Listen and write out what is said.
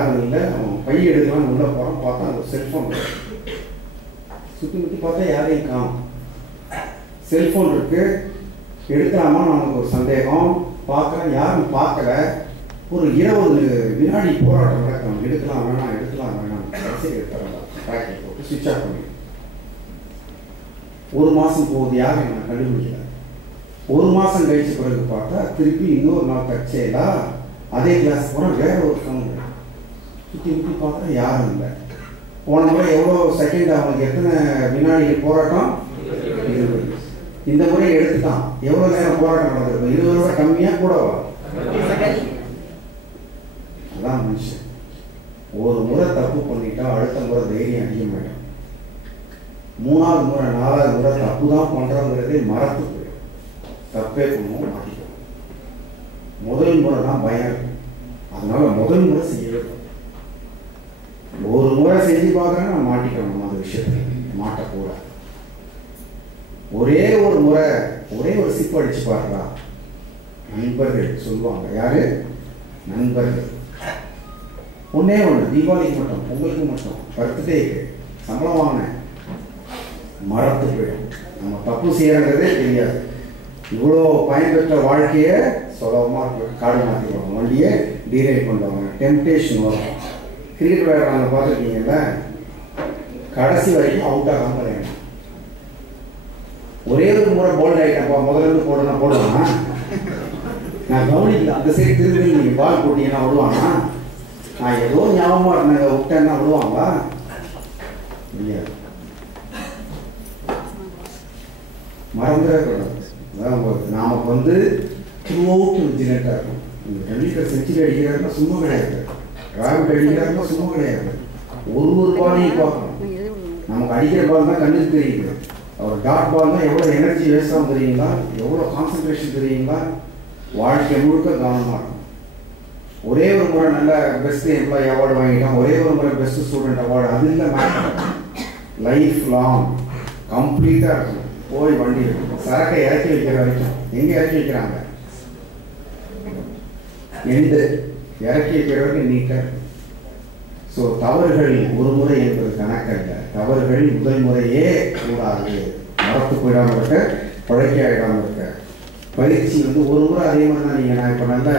யாரும் இல்லை. அவன் பை எடுக்கலாம்னு உள்ளே போகிறான். பார்த்தா அந்த செல்ஃபோன் சுற்றி முற்றி பார்த்தா யாரையும் காணும். செல்ஃபோன் இருக்கு, எடுக்கலாமான்னு அவனுக்கு ஒரு சந்தேகம். பார்க்குறேன், யாரும் பார்க்கல. ஒரு 20 வினாடி போராட்டம் நடக்கும். எடுக்கலாம் வேணாம், எடுக்கலாம் வேணாம். சரி எடுத்துறேன், பேக்கெட் போட்டு சுவிட்ச் ஆஃப் பண்ணி. 1 மாதம் போகுது, யாரும் நான் கண்டுபிடிக்கல. 1 மாதம் கழிச்ச பிறகு பார்த்தா திருப்பி இன்னொரு நாள் தற்செயலா அதே கிளாஸ் போனால் வேற ஒரு ஃபோன். சுற்றி முற்றி பார்த்தா யாரும் இல்லை. போன முறை எவ்வளோ செகண்ட், அவனுக்கு எத்தனை வினாடிகள் போராட்டம்? 20. இந்த முறை எடுத்துட்டான். எவ்வளோ நேரம் போராட்டம் நடந்திருக்கும்? 20 விட கம்மியாக கூடவா? அதான் மனுஷன். ஒரு முறை தப்பு பண்ணிட்டா அடுத்த முறை தைரியம் அதிகமாயிடும். 3ஆவது முறை 4ஆவது முறை தப்பு தான் பண்ணுறோங்கிறதே மறத்து போயிடும். தப்பே பண்ணுவோம், மாட்டிக்கும். முதல் முறை தான் பயம் இருக்கும். அதனால முதல் முறை செய்யவே ஒரு முறை செஞ்சு பார்க்குறேன்னா நான் மாட்டிக்கணும். அந்த விஷயத்துல மாட்டக்கூடாது. ஒரே ஒரு முறை ஒரே ஒரு சிப்பு அடிச்சு பார்க்கலாம். நண்பர்கள் சொல்லுவாங்க, யாரு? நண்பர்கள். ஒன்னே ஒன்று, தீபாவளிக்கு மட்டும், பொங்கலுக்கு மட்டும், பர்த்டேக்கு சம்பளம் வாங்க, மறத்து போயிடும். நம்ம தப்பு செய்யறதே தெரியாது. இவ்வளோ பயன்பெற்ற வாழ்க்கையை சுலபமாக காடு மாற்றிடுவாங்க. வண்டியை டீரைவ் பண்ணுவாங்க. டெம்டேஷன் வரும். கிரிக்கெட் விளையாடுறாங்க, பார்த்துருக்கீங்கல்ல, கடைசி வரைக்கும் அவுட் ஆகாம விளையாடணும். ஒரே ஒரு முறை போல்ட் ஆகிட்டப்பா, முதல்ல போடணும் போடுவானா? நான் கவனிக்கல. அந்த சைடு திரும்பி நீங்கள் பால் போட்டீங்கன்னா விடுவானா? நான் ஏதோ ஞாபகமாக இருந்தாங்க, விட்டேன்னா விடுவாங்களா? இல்லையா? மறந்துடக்கூடாது. நமக்கு வந்து த்ரூ அவுட் விஜிலண்டாக இருக்கும். இந்த டெல்லிக்கர் செஞ்சுரி அடிக்கிறாருன்னா சும்மா கிடையாது. டிராவிட் அடிக்கிறாருன்னா சும்மா கிடையாது. ஒரு பாலையும் பார்க்கணும். நமக்கு அடிக்கிற பால் தான் கண்ணுக்கு தெரியுது. அவர் டாட் பால் தான் எவ்வளோ எனர்ஜி வேஸ்ட் ஆகும் தெரியுங்களா? எவ்வளோ கான்சன்ட்ரேஷன் தெரியுங்களா? வாழ்க்கை முழுக்க கவனமாக இருக்கும். ஒரே ஒரு முறை நல்ல பெஸ்ட் எம்ப்ளாயி அவார்டு வாங்கிட்டோம், ஒரே ஒரு முறை பெஸ்ட் ஸ்டூடெண்ட் அவார்டு, அது இல்லை. லைஃப் லாங் கம்ப்ளீட்டாக இருக்கும். போய் வண்டி இருக்கும், சரக்கை இறக்கி வைக்கிற வரைக்கும். எங்கே இறக்கி வைக்கிறாங்க? எந்த இறக்கி வைக்கிற வரைக்கும் நீட்டாக. ஸோ தவறுகள் ஒரு முறை என்பது கணக்கல்ல. தவறுகள் முதல் முறையே கூடாது. மறத்து போயிடாமல் இருக்க, பழக்கி ஆகிடாமல் இருக்க. பயிற்சி வந்து ஒரு முறை அதே மாதிரி தான். நீங்கள் நான் இப்போ நல்ல